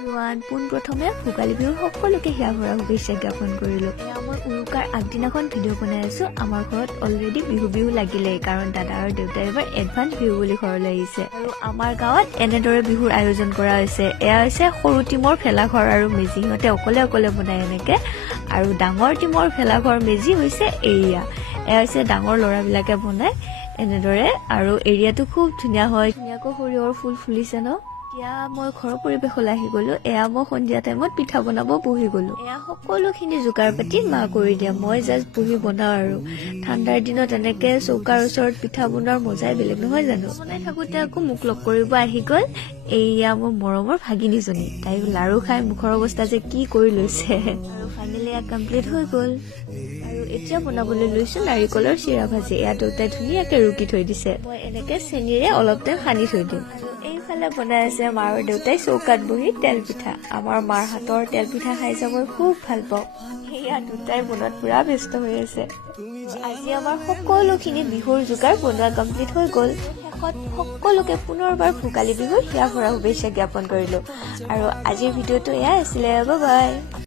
পোন প্ৰথমে ভোগালী বিহুৰ সকলোকে সেয়া ভৰা শুভেচ্ছা জ্ঞাপন কৰিলোঁ। এয়া মই উৰুকাৰ আগদিনাখন ভিডিঅ' বনাই আছোঁ। আমাৰ ঘৰত অলৰেডি বিহু লাগিলেই, কাৰণ দাদা আৰু দেউতাই এবাৰ এডভান্স বিহু বুলি ঘৰলৈ আহিছে। আৰু আমাৰ গাঁৱত এনেদৰে বিহুৰ আয়োজন কৰা হৈছে। এয়া হৈছে সৰু টিমৰ ভেলাঘৰ আৰু মেজি, সিহঁতে অকলে বনায় এনেকৈ। আৰু ডাঙৰ টিমৰ ভেলাঘৰ মেজি হৈছে এয়া হৈছে ডাঙৰ ল'ৰাবিলাকে বনায় এনেদৰে। আৰু এৰিয়াটো খুব ধুনীয়া হয়, ধুনীয়াকৈ সৰিয়হৰ ফুল ফুলিছে ন। এতিয়া মই ঘৰৰ পৰিৱেশলৈ আহি গ'লো। এয়া মই সন্ধিয়া টাইমত পিঠা বনাব বহি গ'লো। এয়া সকলোখিনি যোগাৰ পাতি মা কৰি দিয়ে, মই জাষ্ট বহি বনাওঁ। আৰু ঠাণ্ডাৰ দিনত এনেকে চৌকাৰ ওচৰত পিঠা বনোৱাৰ মজাই বেলেগ নহয় জানো। বনাই থাকোঁতে আকৌ মোক লগ কৰিব আহি গ'ল এয়া মোৰ মৰমৰ ভাগিনীজনী। তাই লাৰু খাই মুখৰ অৱস্থা যে কি কৰি লৈছে। আৰু ফাইনেলি এয়া কমপ্লিট হৈ গ'ল। আৰু এতিয়া বনাবলৈ লৈছোঁ নাৰিকলৰ চিৰা ভাজি। এয়া দেউতাই ধুনীয়াকৈ ৰুকি থৈ দিছে, মই এনেকৈ চেনিৰে অলপ টাইম সানি থৈ দিম। এইফালে বনাই আছে মা আৰু দেউতাই চৌকাত বহি তেল পিঠা। আমাৰ মাৰ হাতৰ তেল পিঠা খাই যে মই খুব ভাল পাওঁ। সেয়া দুটাই মনত পুৰা ব্যস্ত হৈ আছে। আজি আমাৰ সকলোখিনি বিহুৰ যোগাৰ বনোৱা কমপ্লিট হৈ গ'ল। শেষত সকলোকে পুনৰবাৰ ভোগালী বিহুৰ সেয়া ভৰা শুভেচ্ছা জ্ঞাপন কৰিলোঁ। আৰু আজিৰ ভিডিঅ'টো এয়াই আছিলে। Bye bye.